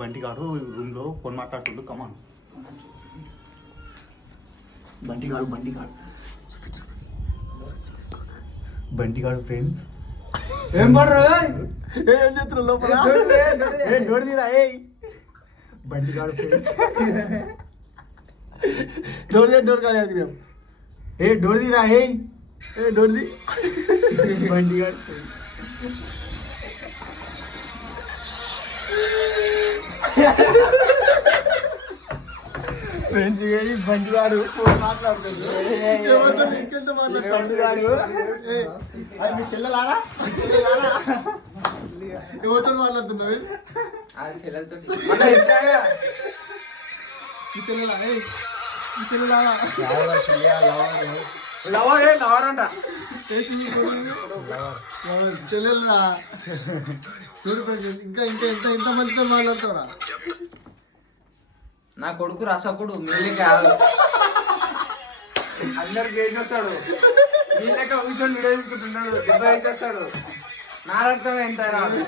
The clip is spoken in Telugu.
బంటి గారు రూమ్లో ఫోన్ మాట్లాడుతుండు. కమాన్ బంటి గారు ఫ్రెండ్స్ ఏం పడరా ఏం చేస్తున్నారు లోపల? డోర్ తీరా. బంటి గారు ఫ్రెండ్స్ డోర్ కానీ అది డోర్ తీరా. డోర్ తీ. బంటి గారు ఫ్రెండ్స్ బంటి గారు ఫోన్ మాట్లాడుతుంది. మీ చెల్లెలారా ఎవరితో మాట్లాడుతున్నావు? లవర్ అంట చెల్లెలా చూడు. ఇంకా ఇంకా ఎంత ఎంత మందితో మాట్లాడుతారా? నా కొడుకు రసకుడు మీలే కాదు, అందరికి వేసేస్తాడు. మీ లెక్క కూర్చొని వీడియో తీసుకుంటున్నాడు, దెబ్బ వేసేస్తాడు. నా రక్తం ఎంత రాదు.